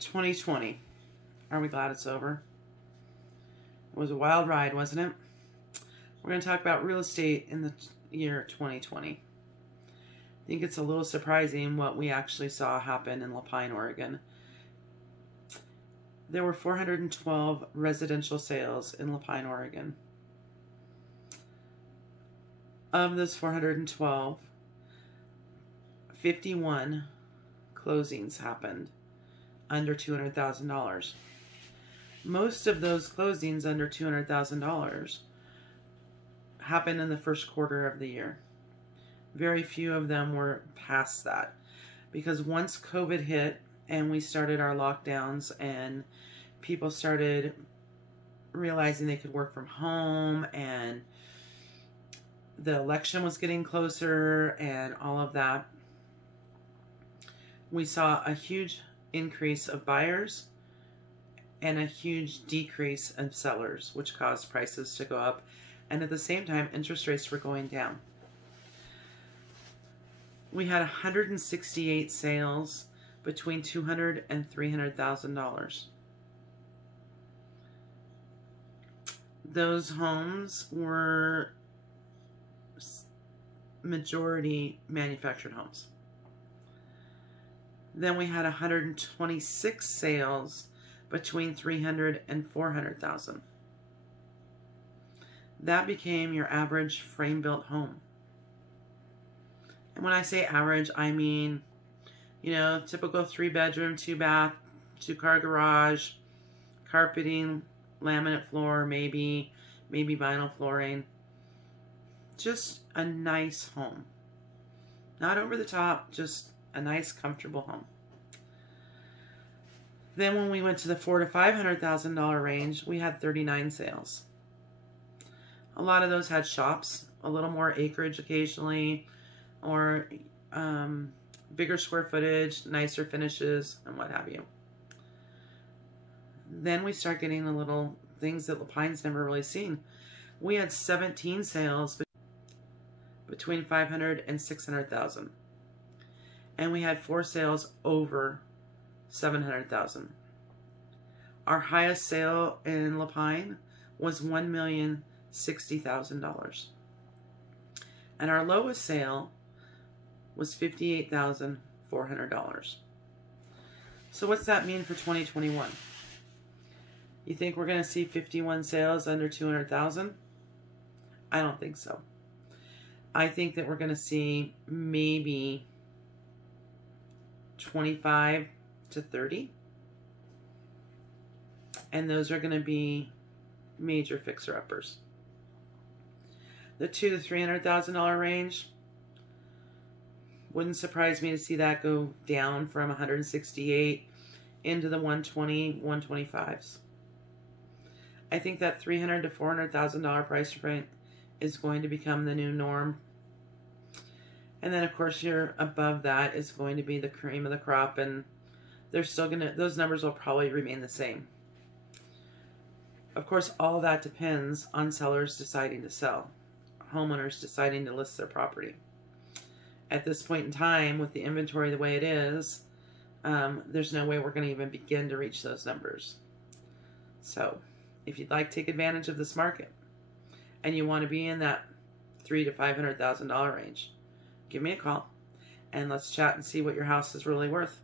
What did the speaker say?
2020. Are we glad it's over? It was a wild ride, wasn't it? We're going to talk about real estate in the year 2020. I think it's a little surprising what we actually saw happen in La Pine, Oregon. There were 412 residential sales in La Pine, Oregon. Of those 412, 51 closings happened under $200,000. Most of those closings under $200,000 happened in the first quarter of the year. Very few of them were past that, because once COVID hit and we started our lockdowns and people started realizing they could work from home and the election was getting closer and all of that, we saw a huge increase of buyers and a huge decrease of sellers, which caused prices to go up. And at the same time, interest rates were going down. We had 168 sales between $200,000 and $300,000. Those homes were majority manufactured homes. Then we had 126 sales between $300,000 and $400,000. That became your average frame-built home. And when I say average, I mean, you know, typical 3-bedroom, 2-bath, 2-car garage, carpeting, laminate floor, maybe vinyl flooring. Just a nice home. Not over the top, just a nice, comfortable home. Then when we went to the $400,000 to $500,000 range, we had 39 sales. A lot of those had shops, a little more acreage occasionally, or bigger square footage, nicer finishes, and what have you. Then we start getting a little things that La Pine's never really seen. We had 17 sales between $500,000 and $600,000. And we had 4 sales over $700,000. Our highest sale in La Pine was $1,060,000. And our lowest sale was $58,400. So what's that mean for 2021? You think we're going to see 51 sales under $200,000? I don't think so. I think that we're going to see maybe 25 to 30. And those are going to be major fixer-uppers. The $200,000 to $300,000 range, wouldn't surprise me to see that go down from 168 into the 120, 125s. I think that $300,000 to $400,000 price point is going to become the new norm. And then of course you're above that is going to be the cream of the crop, and they're still gonna, those numbers will probably remain the same. Of course, all that depends on sellers deciding to sell, homeowners deciding to list their property. At this point in time, with the inventory the way it is, there's no way we're going to even begin to reach those numbers. So if you'd like to take advantage of this market and you want to be in that $300,000 to $500,000 range, give me a call and let's chat and see what your house is really worth.